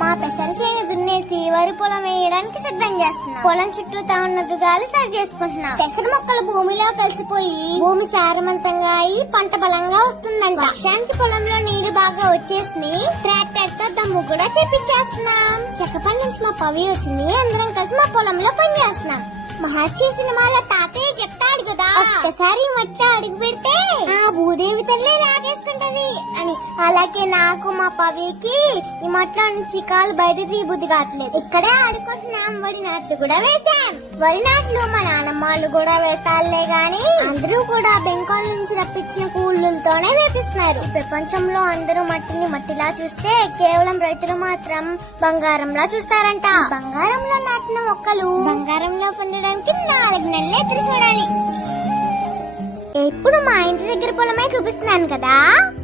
మా పెసర చేను దున్నేసి వరి పొలం వేయడానికి సిద్ధం చేస్తున్నా. పొలం చుట్టూ ఉన్న దుగాలు సరి చేసుకుంటున్నా. పెసర మొక్కలు భూమిలో కలిసిపోయి భూమి సారవంతంగా అయి పంట బలంగా వస్తుందంట. వర్షానికి పొలంలో నీరు బాగా వచ్చేసి ట్రాక్టర్తో దమ్ము కూడా చేపించేస్తున్నాం. చెక్కపల్లి నుంచి మా పవి వచ్చింది. అందరం కలిసి మా పొలంలో పని చేస్తున్నాం. మహర్షి సినిమాలో తాతయ్య చెప్తాడు కదా ఒక్కసారి మట్టి అడుగు అలాగే నాకు మా పవికి ఈ మట్లో నుంచి కాలు బయట తీబుద్ది కావట్లేదు. ఇక్కడే ఆడుకుంటున్నాం. వరి నాట్లు కూడా వేసాం. వరి నాట్లు మా నాన్నమ్మలు కూడా వేస్తారులే గాని అందరూ కూడా బెంగాల్ నుంచి రప్పించిన కూలీలతోనే వేపిస్తున్నారు. ప్రపంచంలో అందరూ మట్టిని మట్టిలా చూస్తే కేవలం రైతులు మాత్రం బంగారంలా చూస్తారంట. బంగారంలో నాటిన మొక్కలు బంగారంలో పండడానికి నాలుగు నెలలు ఎదురు చూడాలి. ఎప్పుడు మా ఇంటి దగ్గర పొలమే చూపిస్తున్నాను కదా?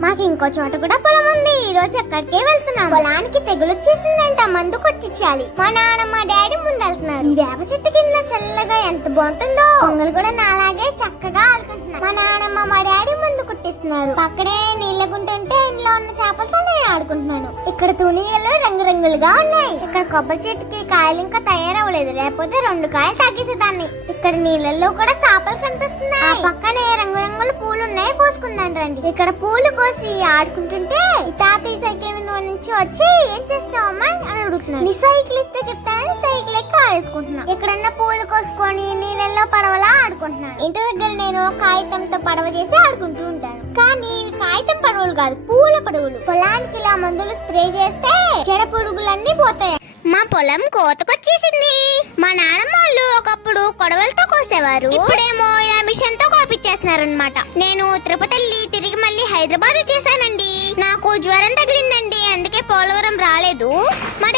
మాకు ఇంకో చోట కూడా పొలం ఉంది. ఈ రోజు ఎక్కడికే వెళ్తున్నాం? పొలానికి తెగులు వచ్చేసిందంట మందు కొట్టించాలి. మా నాన్న మా డాడీ ముందు వెళ్తున్నారు ఈ వేప చెట్టు కింద చల్లగా ఎంత బాగుంటుందో! కొంగలు కూడా నాలాగే చక్కగా ఆడుకుంటున్నారు మా నాన్నమ్మ మా డాడీ పట్టిస్తున్నారు కొట్టిస్తున్నారు. పక్కనే నీళ్ళ గుంట ఉంటే ఇంట్లో ఉన్న చేపలతో నేను ఆడుకుంటున్నాను ఇక్కడ తునియలు రంగురంగులుగా ఉన్నాయి. ఇక్కడ కొబ్బరి చెట్టుకి కాయలు ఇంకా తయారవ్వలేదు. లేకపోతే రెండు కాయలు తాగేసేదాన్ని. ఇక్కడ నీళ్ళల్లో కూడా చేపలు కనిపిస్తున్నాయి. ఆ పక్కనే రంగురంగుల పూలు ఉన్నాయి. కోసుకున్నాను రండి. ఇక్కడ పూలు కోసి ఆడుకుంటుంటే తాతయ్య సైకిల్ నుంచి వచ్చి ఏం చేస్తావమ్మా అని అడుగుతున్నాను నీ సైకిల్ ఇస్తే చెప్తానని సైకిల్ ఎక్కడన్నా పూలు కోసుకొని నీళ్ళల్లో పడవలా ఆడుకుంటున్నాను. ఇంటి దగ్గర నేను కాగితంతో పడవ చేసి ఆడుకుంటూ ఉంటాను. కానీ కాగితం పడవలు కాదు పూల పడవలు. పొలానికి ఇలా మందులు స్ప్రే చేస్తే చెడ పురుగులన్నీ పోతాయి. మా పొలం కోతకొచ్చేసింది. మా నాన్నమ్మ వాళ్ళు ఒకప్పుడు కొడవలతో కోసేవారు. ఇప్పుడేమో ఇలా మిషన్తో కోపించేస్తున్నారనమాట నేను తిరుపతి తిరిగి మళ్ళీ హైదరాబాద్ వచ్చేసానండి నాకు జ్వరం తగిలిందండి అందుకే పోలవరం రాలేదు. మా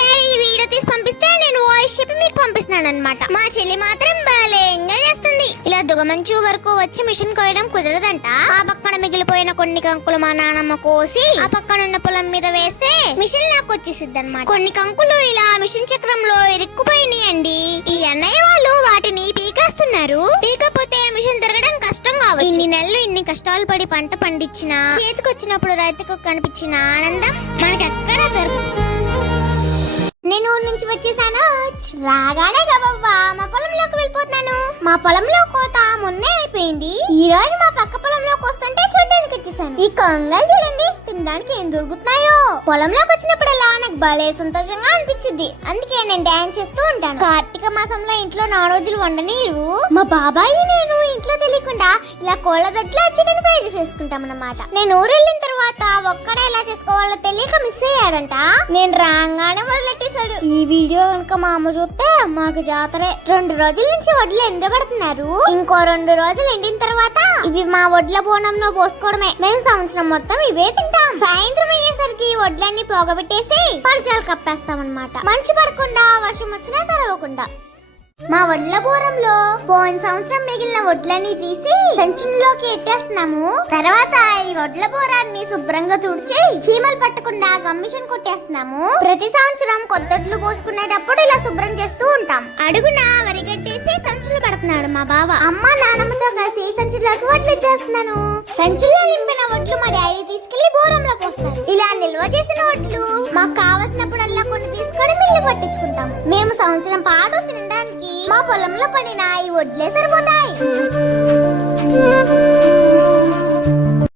చేస్తున్నాడు అనమాట మా చెల్లి మాత్రం బాలే ఎంజాయ్ చేస్తుంది. ఇలా దుగమంచు వరకు వచ్చి మిషన్ కోయడం కుదరదంట. ఆ పక్కన మిగిలిపోయిన కొన్ని కంకులు మా నానమ్మ కోసి ఆ పక్కన ఉన్న పొలం మీద వేస్తే మిషన్ లాక్ వచ్చేసిద్ది అనమాట కొన్ని కంకులు ఇలా మిషన్ చక్రంలో ఇరుక్కుపోయినాయండి. ఈ అన్నయ్య వాళ్ళు వాటిని పీకేస్తున్నారు. పీకపోతే మిషన్ తిరగడం కష్టం కావచ్చు. ఇన్ని నెలలు ఇన్ని కష్టాలు పడి పంట పండించిన చేతికొచ్చినప్పుడు రైతుకు కనిపించిన ఆనందం మనకెక్కడా దొరకదు. నేను ఊరు నుంచి వచ్చేసాను. రాగానే గబవ్వా మా పొలంలోకి వెళ్ళిపోతున్నాను. మా పొలంలో కోత మొన్నే అయిపోయింది. ఈ రోజు మా పక్క పొలంలోకి వస్తుంటే చూడడానికి వచ్చేసాను. ఈ కొంగలు చూడండి తినడానికి ఏం దొరుకుతున్నాయో. పొలంలోకి వచ్చినప్పుడల్లా నాకు భలే సంతోషంగా అనిపించింది. అందుకే నేను డాన్స్ చేస్తూ ఉంటాను. కార్తీక మాసంలో ఇంట్లో నాన్ రోజులు వండనీరు. మా బాబాయి నేను ఇంట్లో తెలియకుండా ఇలా కోళ్ళ దట్లో చికెన్ ఫ్రై చేసుకుంటాం అన్నమాట నేను ఊరు వెళ్ళిన తర్వాత తెలియక నేను రాగానే వదిలెట్టేశాడు ఈ వీడియో కనుక మా అమ్మ చూస్తే మాకు జాతరే రెండు రోజుల నుంచి వడ్లు ఎండబడుతున్నారు ఇంకో రెండు రోజులు ఎండిన తర్వాత ఇవి మా వడ్ల బోనంలో పోసుకోవడమే. మేము సంవత్సరం మొత్తం ఇవే తింటాం. సాయంత్రం అయ్యేసరికి వడ్లన్నీ పోగబెట్టేసి పరిచయాలు కప్పేస్తాం అనమాట మంచు పడకుండా వర్షం వచ్చినా తరవకుండా. మా వడ్ల బోరంలో పోయిన సంవత్సరం మిగిలిన వడ్లని తీసి సంచుల్లోకి ఎట్టేస్తున్నాము. తర్వాత ఈ వడ్ల బోరాన్ని శుభ్రంగా తుడిచి చీమలు పట్టకుండా గమ్మిషన్ కొట్టేస్తున్నాము. ప్రతి సంవత్సరం కొత్తట్లు పోసుకునేటప్పుడు ఇలా శుభ్రం చేస్తూ ఉంటాం. అడుగున వరిగట్టేసి సంచులు కడుతున్నాడు మా బావ. అమ్మ నాన్నమ్మతో కలిసి సంచుల్లోకి వడ్లు ఎట్టేస్తున్నాను సంచుల్లో నింపిన వడ్లు మా డాడీ తీసుకెళ్ళి బోరంలో పోస్తారు. ఇలా నిల్వ చేసిన వడ్లు మాకు కావలసినప్పుడల్లా కొన్ని తీసుకొని మిల్లు పట్టించుకుంటాము మేము సంవత్సరం పాటు తిన మా పొలంలో పడిన ఈ వడ్లే సరిపోతాయి.